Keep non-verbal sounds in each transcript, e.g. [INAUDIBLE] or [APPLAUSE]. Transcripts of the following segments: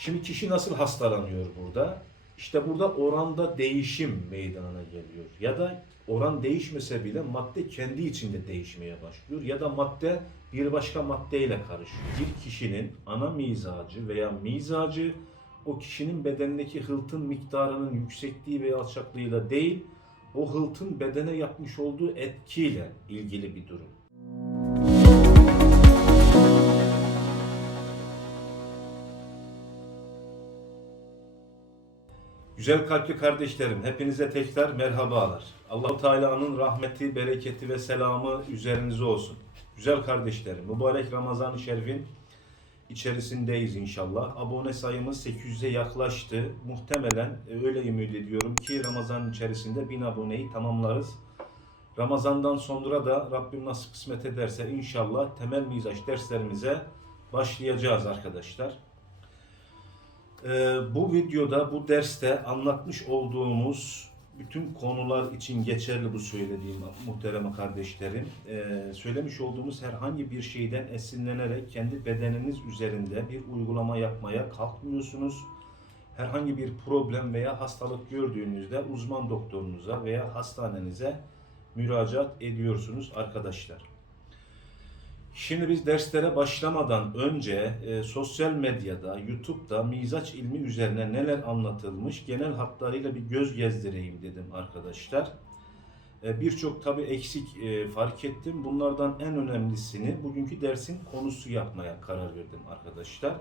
Şimdi kişi nasıl hastalanıyor burada? İşte burada oranda değişim meydana geliyor. Ya da oran değişmese bile madde kendi içinde değişmeye başlıyor. Ya da madde bir başka maddeyle karışıyor. Bir kişinin ana mizacı veya mizacı o kişinin bedenindeki hıltın miktarının yüksekliği veya alçaklığıyla değil, o hıltın bedene yapmış olduğu etkiyle ilgili bir durum. Güzel kalpli kardeşlerim, hepinize tekrar merhabalar. Allahu Teala'nın rahmeti, bereketi ve selamı üzerinize olsun. Güzel kardeşlerim, mübarek Ramazan-ı Şerif'in içerisindeyiz inşallah. Abone sayımız 800'e yaklaştı. Muhtemelen e, öyle ümit ediyorum ki Ramazan içerisinde 1000 aboneyi tamamlarız. Ramazandan sonra da Rabbim nasip kısmet ederse inşallah temel mizaç derslerimize başlayacağız arkadaşlar. Ee, bu videoda, bu derste anlatmış olduğumuz bütün konular için geçerli bu söylediğim muhterem kardeşlerim. Ee, söylemiş olduğumuz herhangi bir şeyden esinlenerek kendi bedeniniz üzerinde bir uygulama yapmaya kalkmıyorsunuz. Herhangi bir problem veya hastalık gördüğünüzde uzman doktorunuza veya hastanenize müracaat ediyorsunuz arkadaşlar. Şimdi biz derslere başlamadan önce e, sosyal medyada, YouTube'da mizaç ilmi üzerine neler anlatılmış genel hatlarıyla bir göz gezdireyim dedim arkadaşlar. E, Birçok tabi eksik e, fark ettim. Bunlardan en önemlisini bugünkü dersin konusu yapmaya karar verdim arkadaşlar.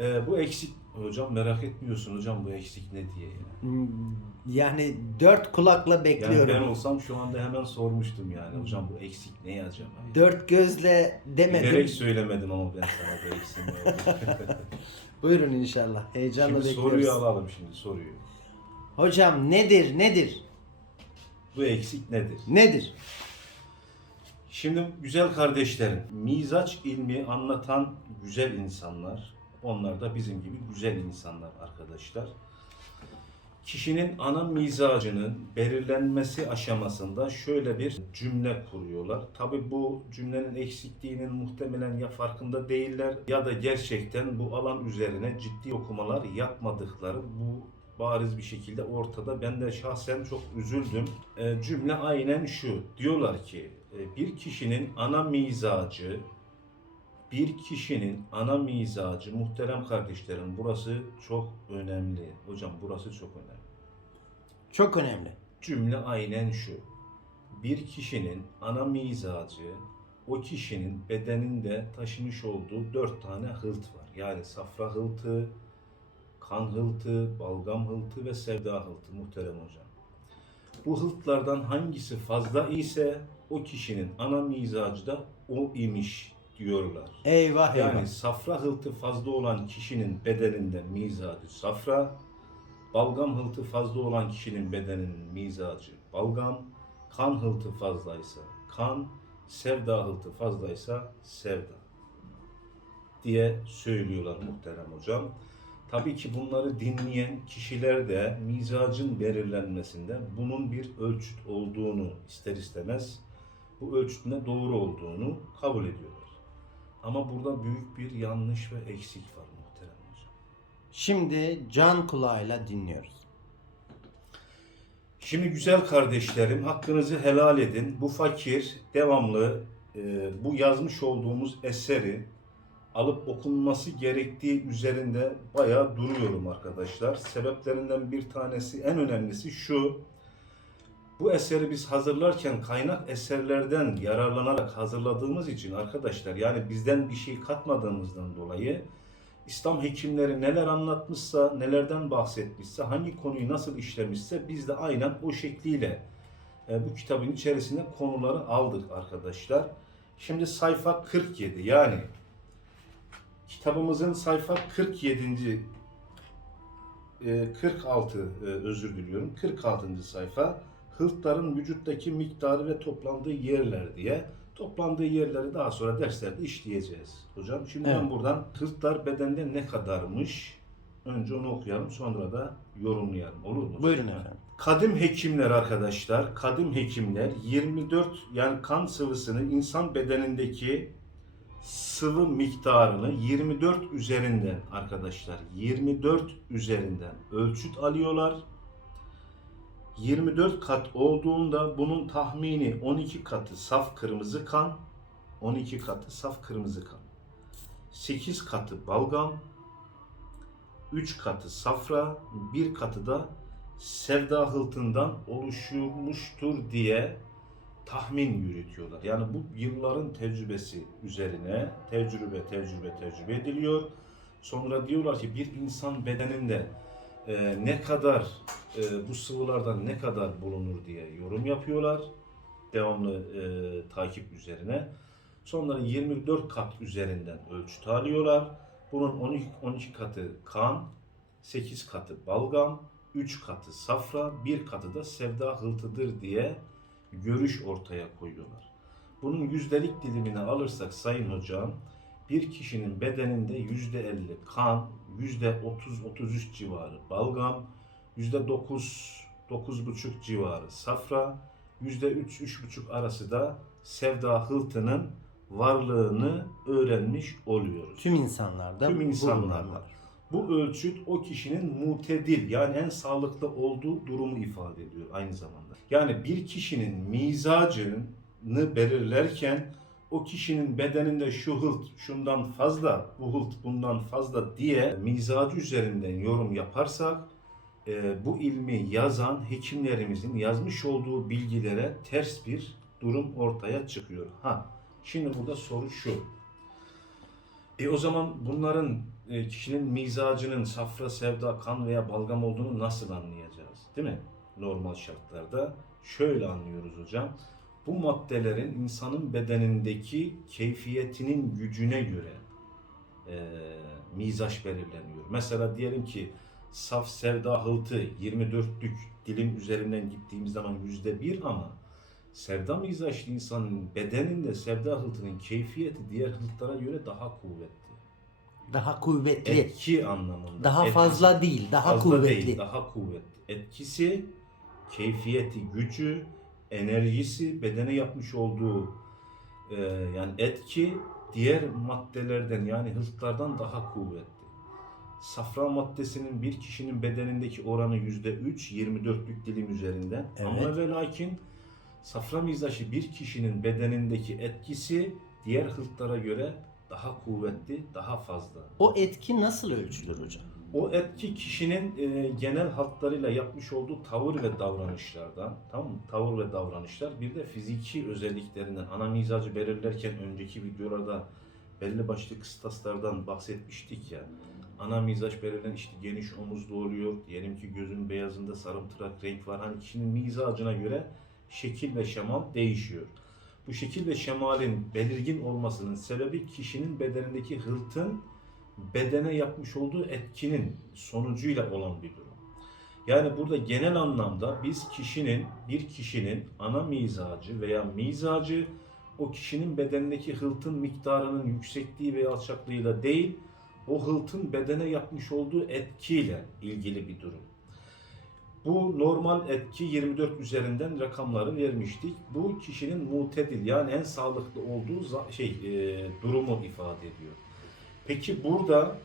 E, bu eksik, hocam merak etmiyorsun hocam bu eksik ne diye. Yani. Hmm, Yani dört kulakla Yani bekliyorum. ben olsam şu anda hemen sormuştum yani hocam bu eksik ne acaba? Dört gözle demedim. Bilerek söylemedim ama ben sana bu eksiğin ne olduğunu. [LAUGHS] Buyurun inşallah. Heyecanla Şimdi bekliyoruz. soruyu alalım şimdi soruyu. Hocam nedir nedir? Bu eksik nedir? Nedir? Şimdi güzel kardeşlerim, mizaç ilmi anlatan güzel insanlar, onlar da bizim gibi güzel insanlar arkadaşlar. Kişinin ana mizacının belirlenmesi aşamasında şöyle bir cümle kuruyorlar. Tabi bu cümlenin eksikliğinin muhtemelen ya farkında değiller ya da gerçekten bu alan üzerine ciddi okumalar yapmadıkları bu bariz bir şekilde ortada. Ben de şahsen çok üzüldüm. E, cümle aynen şu. Diyorlar ki e, bir kişinin ana mizacı bir kişinin ana mizacı muhterem kardeşlerim burası çok önemli. Hocam burası çok önemli. Çok önemli. Cümle aynen şu. Bir kişinin ana mizacı o kişinin bedeninde taşımış olduğu dört tane hılt var. Yani safra hıltı, kan hıltı, balgam hıltı ve sevda hıltı muhterem hocam. Bu hıltlardan hangisi fazla ise o kişinin ana mizacı da o imiş diyorlar. Eyvah eyvah. Yani safra hıltı fazla olan kişinin bedeninde mizacı safra, balgam hıltı fazla olan kişinin bedeninin mizacı balgam, kan hıltı fazlaysa kan, sevda hıltı fazlaysa sevda diye söylüyorlar muhterem hocam. Tabii ki bunları dinleyen kişiler de mizacın belirlenmesinde bunun bir ölçüt olduğunu ister istemez bu ölçütün de doğru olduğunu kabul ediyorlar. Ama burada büyük bir yanlış ve eksik var muhterem hocam. Şimdi can kulağıyla dinliyoruz. Şimdi güzel kardeşlerim hakkınızı helal edin. Bu fakir devamlı e, bu yazmış olduğumuz eseri alıp okunması gerektiği üzerinde bayağı duruyorum arkadaşlar. Sebeplerinden bir tanesi en önemlisi şu. Bu eseri biz hazırlarken kaynak eserlerden yararlanarak hazırladığımız için arkadaşlar yani bizden bir şey katmadığımızdan dolayı İslam hekimleri neler anlatmışsa, nelerden bahsetmişse, hangi konuyu nasıl işlemişse biz de aynen o şekliyle e, bu kitabın içerisinde konuları aldık arkadaşlar. Şimdi sayfa 47 yani kitabımızın sayfa 47. e, 46 e, özür diliyorum 46. sayfa hıltların vücuttaki miktarı ve toplandığı yerler diye toplandığı yerleri daha sonra derslerde işleyeceğiz hocam. Şimdi ben Evet. buradan hıltlar bedende ne kadarmış önce onu okuyalım sonra da yorumlayalım olur mu? Buyurun efendim. Kadim hekimler arkadaşlar, kadim hekimler 24 yani kan sıvısını insan bedenindeki sıvı miktarını 24 üzerinden arkadaşlar 24 üzerinden ölçüt alıyorlar. 24 kat olduğunda bunun tahmini 12 katı saf kırmızı kan, 12 katı saf kırmızı kan. 8 katı balgam, 3 katı safra, 1 katı da sevda hıltından oluşturmuştur diye tahmin yürütüyorlar. Yani bu yılların tecrübesi üzerine tecrübe, tecrübe, tecrübe ediliyor. Sonra diyorlar ki bir insan bedeninde e, ne kadar e, bu sıvılardan ne kadar bulunur diye yorum yapıyorlar. Devamlı e, takip üzerine. Sonra 24 kat üzerinden ölçüt alıyorlar. Bunun 12, 12 katı kan, 8 katı balgam, 3 katı safra, 1 katı da sevda hıltıdır diye görüş ortaya koyuyorlar. Bunun yüzdelik dilimini alırsak sayın hocam, bir kişinin bedeninde yüzde 50 kan, yüzde 30-33 civarı balgam, yüzde 9 9,5 civarı safra, yüzde 3-3,5 arası da sevda hıltının varlığını öğrenmiş oluyoruz. Tüm insanlarda Tüm insanlarda. Bu ölçüt o kişinin mutedil yani en sağlıklı olduğu durumu ifade ediyor aynı zamanda. Yani bir kişinin mizacını belirlerken o kişinin bedeninde şu hılt şundan fazla, bu hılt bundan fazla diye mizacı üzerinden yorum yaparsak e, bu ilmi yazan hekimlerimizin yazmış olduğu bilgilere ters bir durum ortaya çıkıyor. Ha, şimdi burada soru şu. E o zaman bunların e, kişinin mizacının safra, sevda, kan veya balgam olduğunu nasıl anlayacağız? Değil mi? Normal şartlarda. Şöyle anlıyoruz hocam. Bu maddelerin insanın bedenindeki keyfiyetinin gücüne göre e, mizaç belirleniyor. Mesela diyelim ki saf sevda hıltı 24'lük dilim üzerinden gittiğimiz zaman yüzde bir ama sevda mizaçlı insanın bedeninde sevda hıltının keyfiyeti diğer hıltlara göre daha kuvvetli. Daha kuvvetli. Etki anlamında. daha Etkisi- fazla değil, daha fazla kuvvetli. Değil, daha kuvvetli. Etkisi, keyfiyeti, gücü, enerjisi, bedene yapmış olduğu e, yani etki diğer maddelerden yani hıltlardan daha kuvvetli. Safran maddesinin bir kişinin bedenindeki oranı yüzde üç, 24'lük dilim üzerinden. Ama Evet. ve lakin safra mizaşı bir kişinin bedenindeki etkisi diğer hıltlara göre daha kuvvetli, daha fazla. O etki nasıl ölçülür hocam? O etki kişinin e, genel hatlarıyla yapmış olduğu tavır ve davranışlardan, tamam mı? Tavır ve davranışlar. Bir de fiziki özelliklerinden, ana mizacı belirlerken önceki videolarda belli başlı kıstaslardan bahsetmiştik ya. Ana mizaç belirlen işte geniş omuzlu oluyor. Diyelim ki gözün beyazında sarımtırak renk var. Hani kişinin mizacına göre şekil ve şemal değişiyor. Bu şekil ve şemalin belirgin olmasının sebebi kişinin bedenindeki hıltın bedene yapmış olduğu etkinin sonucuyla olan bir durum. Yani burada genel anlamda biz kişinin, bir kişinin ana mizacı veya mizacı o kişinin bedenindeki hıltın miktarının yüksekliği veya alçaklığıyla değil, o hıltın bedene yapmış olduğu etkiyle ilgili bir durum. Bu normal etki 24 üzerinden rakamları vermiştik. Bu kişinin mutedil yani en sağlıklı olduğu şey e, durumu ifade ediyor. Peki burada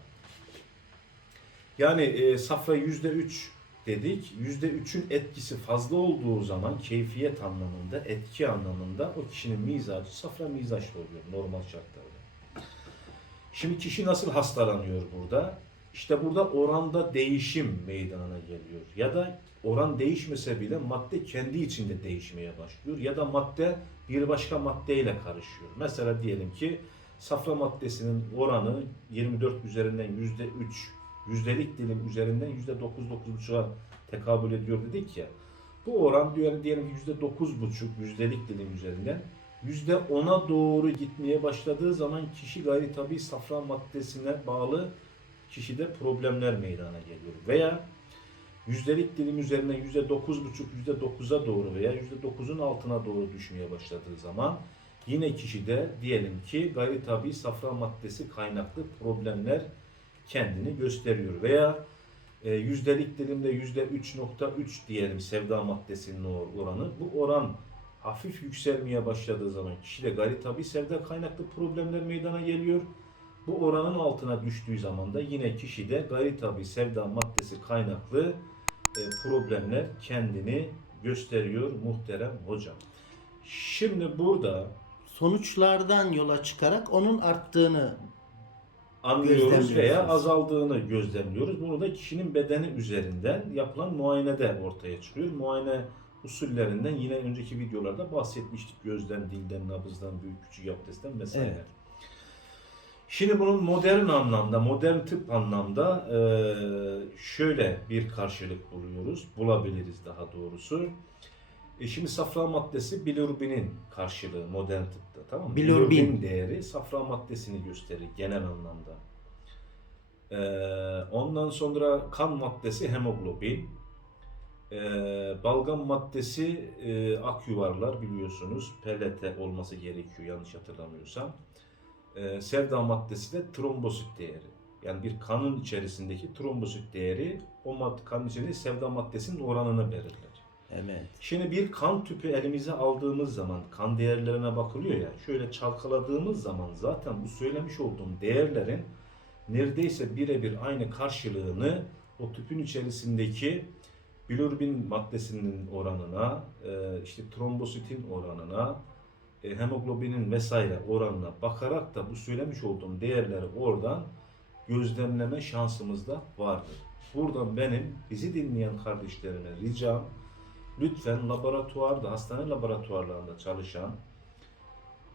yani e, safra yüzde üç dedik. Yüzde üçün etkisi fazla olduğu zaman keyfiyet anlamında, etki anlamında o kişinin mizacı safra mizaçlı oluyor normal şartlarda. Şimdi kişi nasıl hastalanıyor burada? İşte burada oranda değişim meydana geliyor. Ya da oran değişmese bile madde kendi içinde değişmeye başlıyor. Ya da madde bir başka maddeyle karışıyor. Mesela diyelim ki safra maddesinin oranı 24 üzerinden yüzde 3 yüzdelik dilim üzerinden yüzde 9-9,5'a tekabül ediyor dedik ya. Bu oran diyor, diyelim ki yüzde 9,5 yüzdelik dilim üzerinden yüzde 10'a doğru gitmeye başladığı zaman kişi gayri tabi safra maddesine bağlı kişide problemler meydana geliyor. Veya yüzdelik dilim üzerinden yüzde dokuz buçuk, yüzde dokuza doğru veya yüzde dokuzun altına doğru düşmeye başladığı zaman yine kişide diyelim ki gayri tabi safra maddesi kaynaklı problemler kendini gösteriyor. Veya e, yüzdelik dilimde yüzde 3.3 diyelim sevda maddesinin or- oranı. Bu oran hafif yükselmeye başladığı zaman kişide gayri tabi sevda kaynaklı problemler meydana geliyor. Bu oranın altına düştüğü zaman da yine kişide gayri tabi sevda maddesi kaynaklı e, problemler kendini gösteriyor muhterem hocam. Şimdi burada Sonuçlardan yola çıkarak onun arttığını anlıyoruz veya azaldığını gözlemliyoruz. Bunu da kişinin bedeni üzerinden yapılan muayenede ortaya çıkıyor. Muayene usullerinden yine önceki videolarda bahsetmiştik. Gözden, dilden, nabızdan, büyük küçük abdestten vesaire. Evet. Şimdi bunun modern anlamda, modern tıp anlamda şöyle bir karşılık buluyoruz, bulabiliriz daha doğrusu. E şimdi safran maddesi bilirubinin karşılığı modern tıpta tamam mı? Bilirubin. değeri safran maddesini gösterir genel anlamda. Ee, ondan sonra kan maddesi hemoglobin. Ee, balgam maddesi e, ak yuvarlar biliyorsunuz. PLT olması gerekiyor yanlış hatırlamıyorsam. Ee, sevda maddesi de trombosit değeri. Yani bir kanın içerisindeki trombosit değeri o mad kanın içerisinde sevda maddesinin oranını belirler. Evet. Şimdi bir kan tüpü elimize aldığımız zaman kan değerlerine bakılıyor ya şöyle çalkaladığımız zaman zaten bu söylemiş olduğum değerlerin neredeyse birebir aynı karşılığını o tüpün içerisindeki bilirubin maddesinin oranına, e, işte trombositin oranına, e, hemoglobinin vesaire oranına bakarak da bu söylemiş olduğum değerleri oradan gözlemleme şansımız da vardır. Buradan benim bizi dinleyen kardeşlerime ricam lütfen laboratuvarda, hastane laboratuvarlarında çalışan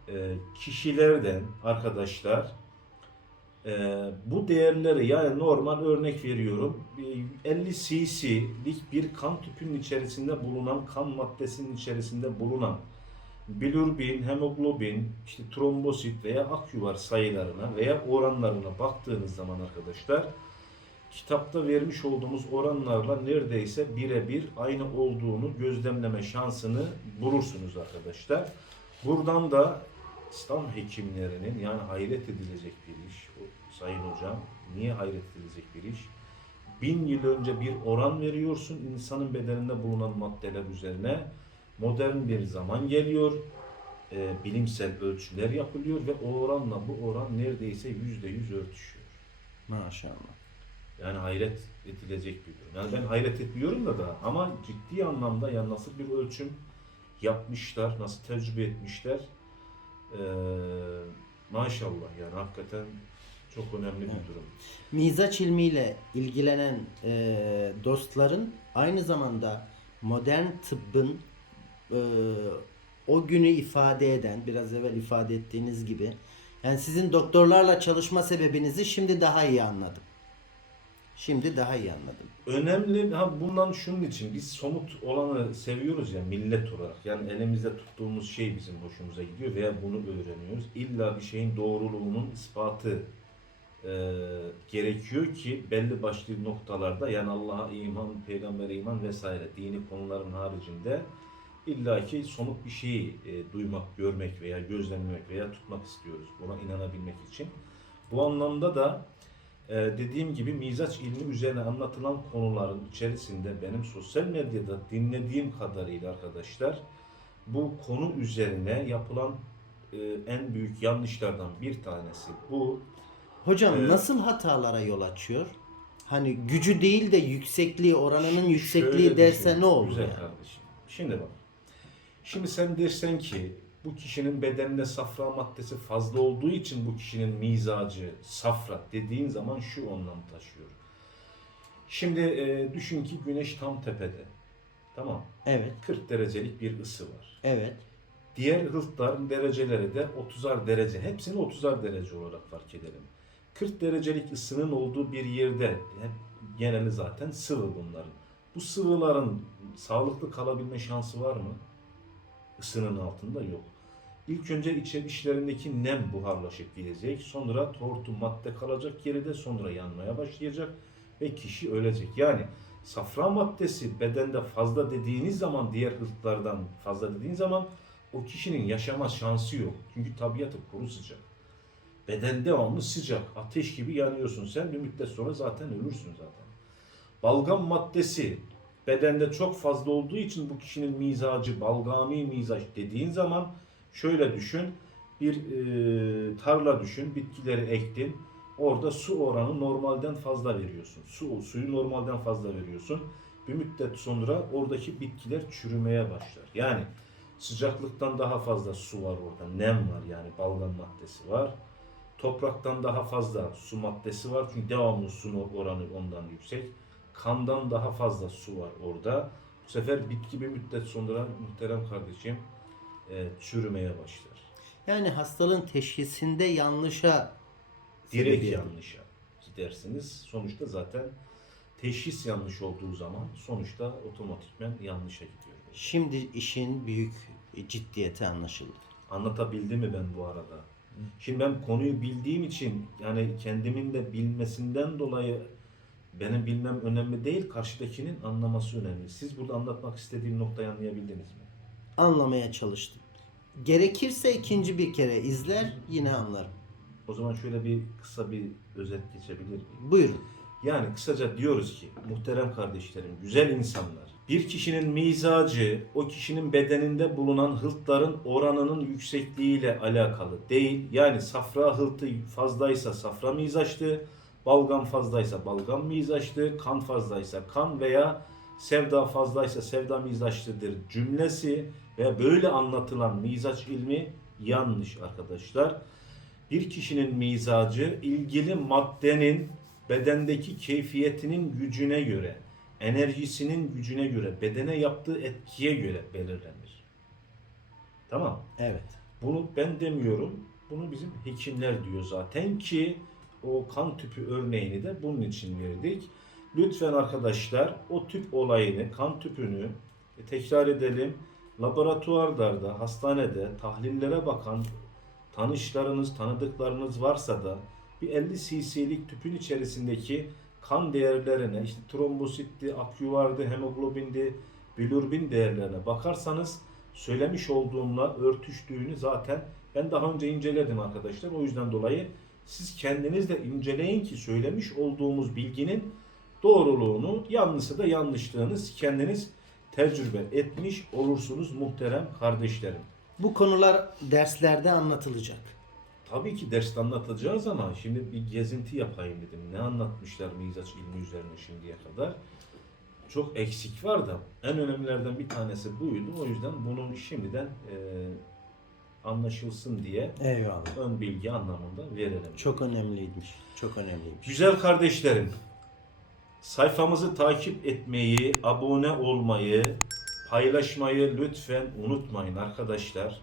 e, kişilerden arkadaşlar e, bu değerleri yani normal örnek veriyorum e, 50 cc'lik bir kan tüpünün içerisinde bulunan kan maddesinin içerisinde bulunan bilirubin, hemoglobin, işte trombosit veya akyuvar sayılarına veya oranlarına baktığınız zaman arkadaşlar kitapta vermiş olduğumuz oranlarla neredeyse birebir aynı olduğunu gözlemleme şansını bulursunuz arkadaşlar. Buradan da İslam hekimlerinin yani hayret edilecek bir iş sayın hocam. Niye hayret edilecek bir iş? Bin yıl önce bir oran veriyorsun insanın bedeninde bulunan maddeler üzerine. Modern bir zaman geliyor. e, bilimsel ölçüler yapılıyor ve o oranla bu oran neredeyse yüzde yüz örtüşüyor. Maşallah. Yani hayret edilecek bir durum. Yani ben hayret etmiyorum da da ama ciddi anlamda yani nasıl bir ölçüm yapmışlar, nasıl tecrübe etmişler. Ee, maşallah yani hakikaten çok önemli bir durum. Mizaç ilmiyle ilgilenen e, dostların aynı zamanda modern tıbbın e, o günü ifade eden, biraz evvel ifade ettiğiniz gibi, yani sizin doktorlarla çalışma sebebinizi şimdi daha iyi anladım. Şimdi daha iyi anladım. Önemli ha bundan şunun için biz somut olanı seviyoruz ya millet olarak. Yani elimizde tuttuğumuz şey bizim hoşumuza gidiyor veya bunu öğreniyoruz. İlla bir şeyin doğruluğunun ispatı e, gerekiyor ki belli başlı noktalarda yani Allah'a iman, peygambere iman vesaire dini konuların haricinde illaki somut bir şeyi e, duymak, görmek veya gözlemlemek veya tutmak istiyoruz. Buna inanabilmek için. Bu anlamda da ee, dediğim gibi mizaç ilmi üzerine anlatılan konuların içerisinde benim sosyal medyada dinlediğim kadarıyla arkadaşlar bu konu üzerine yapılan e, en büyük yanlışlardan bir tanesi bu. Hocam Evet. nasıl hatalara yol açıyor? Hani gücü değil de yüksekliği, oranının yüksekliği derse ne olur? Güzel yani? kardeşim. Şimdi bak. Şimdi sen dersen ki bu kişinin bedeninde safra maddesi fazla olduğu için bu kişinin mizacı safra dediğin zaman şu anlam taşıyor. Şimdi e, düşün ki güneş tam tepede. Tamam. Evet, 40 derecelik bir ısı var. evet. Diğer hıltların dereceleri de 30'ar derece. Hepsini 30'ar derece olarak fark edelim. 40 derecelik ısının olduğu bir yerde hep geneli zaten sıvı bunların. Bu sıvıların sağlıklı kalabilme şansı var mı? Isının altında yok. İlk önce içe içlerindeki nem buharlaşıp gidecek. Sonra tortu madde kalacak geride. Sonra yanmaya başlayacak ve kişi ölecek. Yani safra maddesi bedende fazla dediğiniz zaman diğer hıltlardan fazla dediğiniz zaman o kişinin yaşama şansı yok. Çünkü tabiatı kuru sıcak. Beden devamlı sıcak. Ateş gibi yanıyorsun sen. Bir müddet sonra zaten ölürsün zaten. Balgam maddesi bedende çok fazla olduğu için bu kişinin mizacı, balgami mizaç dediğin zaman şöyle düşün. Bir e, tarla düşün, bitkileri ektin. Orada su oranı normalden fazla veriyorsun. Su, suyu normalden fazla veriyorsun. Bir müddet sonra oradaki bitkiler çürümeye başlar. Yani sıcaklıktan daha fazla su var orada. Nem var yani balgam maddesi var. Topraktan daha fazla su maddesi var. Çünkü devamlı su oranı ondan yüksek. Kandan daha fazla su var orada. Bu sefer bitki bir müddet sonra muhterem kardeşim e, çürümeye başlar. Yani hastalığın teşhisinde yanlışa Direkt sebebiyet- yanlışa gidersiniz. Sonuçta zaten teşhis yanlış olduğu zaman sonuçta otomatikmen yanlışa gidiyor. Şimdi işin büyük ciddiyeti anlaşıldı. Anlatabildim mi ben bu arada? Şimdi ben konuyu bildiğim için yani kendimin de bilmesinden dolayı benim bilmem önemli değil, karşıdakinin anlaması önemli. Siz burada anlatmak istediğim noktayı anlayabildiniz mi? Anlamaya çalıştım. Gerekirse ikinci bir kere izler yine anlarım. O zaman şöyle bir kısa bir özet geçebilir miyim? Buyurun. Yani kısaca diyoruz ki muhterem kardeşlerim, güzel insanlar. Bir kişinin mizacı o kişinin bedeninde bulunan hıltların oranının yüksekliğiyle alakalı değil. Yani safra hıltı fazlaysa safra mizaçtı, balgam fazlaysa balgam mizaçtı, kan fazlaysa kan veya sevda fazlaysa sevda mizaçlıdır cümlesi ve böyle anlatılan mizaç ilmi yanlış arkadaşlar. Bir kişinin mizacı ilgili maddenin bedendeki keyfiyetinin gücüne göre, enerjisinin gücüne göre, bedene yaptığı etkiye göre belirlenir. Tamam. Evet. Bunu ben demiyorum. Bunu bizim hekimler diyor zaten ki o kan tüpü örneğini de bunun için verdik. Lütfen arkadaşlar o tüp olayını, kan tüpünü e, tekrar edelim. Laboratuvarlarda, hastanede tahlillere bakan tanışlarınız, tanıdıklarınız varsa da bir 50 cc'lik tüpün içerisindeki kan değerlerine, işte trombositti, aküvardı, hemoglobindi, bilirubin değerlerine bakarsanız söylemiş olduğumla örtüştüğünü zaten ben daha önce inceledim arkadaşlar. O yüzden dolayı siz kendiniz de inceleyin ki söylemiş olduğumuz bilginin doğruluğunu, yanlısı da yanlışlığını kendiniz tecrübe etmiş olursunuz muhterem kardeşlerim. Bu konular derslerde anlatılacak. Tabii ki derste anlatacağız ama şimdi bir gezinti yapayım dedim. Ne anlatmışlar mizaç ilmi üzerine şimdiye kadar? Çok eksik var da en önemlilerden bir tanesi buydu. O yüzden bunun şimdiden e, anlaşılsın diye Eyvallah. ön bilgi anlamında verelim. Çok önemliymiş. Çok önemliymiş. Güzel kardeşlerim, sayfamızı takip etmeyi, abone olmayı, paylaşmayı lütfen unutmayın arkadaşlar.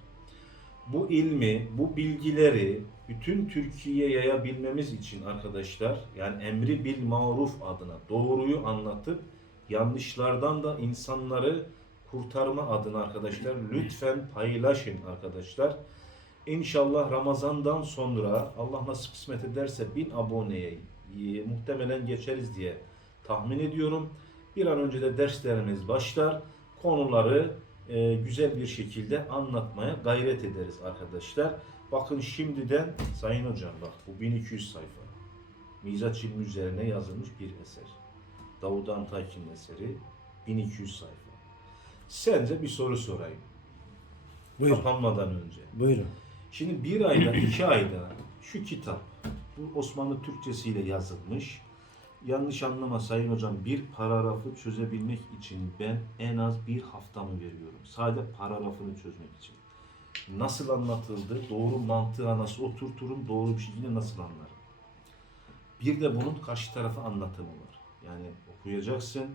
Bu ilmi, bu bilgileri bütün Türkiye'ye yayabilmemiz için arkadaşlar, yani emri bil maruf adına doğruyu anlatıp yanlışlardan da insanları kurtarma adına arkadaşlar lütfen paylaşın arkadaşlar. İnşallah Ramazan'dan sonra Allah nasip kısmet ederse bin aboneye e, muhtemelen geçeriz diye tahmin ediyorum. Bir an önce de derslerimiz başlar. Konuları e, güzel bir şekilde anlatmaya gayret ederiz arkadaşlar. Bakın şimdiden Sayın Hocam bak bu 1200 sayfa. Mizaç ilmi üzerine yazılmış bir eser. Davud Antakya'nın eseri 1200 sayfa. Sence bir soru sorayım. Buyurun. Kapanmadan önce. Buyurun. Şimdi bir ayda, iki ayda şu kitap, bu Osmanlı Türkçesiyle yazılmış. Yanlış anlama Sayın Hocam, bir paragrafı çözebilmek için ben en az bir haftamı veriyorum. Sadece paragrafını çözmek için. Nasıl anlatıldı, doğru mantığa nasıl oturturum, doğru bir şekilde nasıl anlarım. Bir de bunun karşı tarafa anlatımı var. Yani okuyacaksın,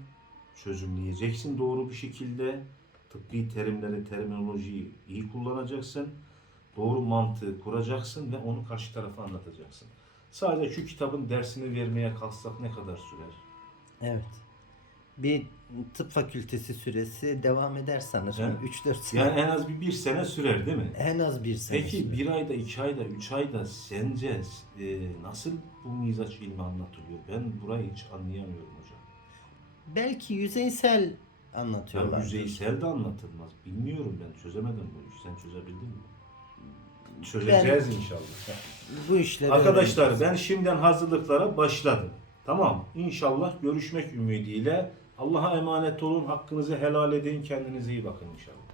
çözümleyeceksin doğru bir şekilde. Tıbbi terimleri, terminolojiyi iyi kullanacaksın doğru mantığı kuracaksın ve onu karşı tarafa anlatacaksın. Sadece şu kitabın dersini vermeye kalksak ne kadar sürer? Evet. Bir tıp fakültesi süresi devam eder sanırım. Evet. 3-4 sene. Yani en az bir, bir sene sürer değil mi? en az bir sene. Peki sürer. bir ayda, iki ayda, üç ayda sence e, nasıl bu mizaç ilmi anlatılıyor? Ben burayı hiç anlayamıyorum hocam. Belki yüzeysel anlatıyorlar. yüzeysel de anlatılmaz. Bilmiyorum ben çözemedim bu işi. Sen çözebildin mi? Çözeceğiz inşallah. Bu işleri Arkadaşlar ben şimdiden hazırlıklara başladım. Tamam. İnşallah görüşmek ümidiyle Allah'a emanet olun. Hakkınızı helal edin. Kendinize iyi bakın inşallah.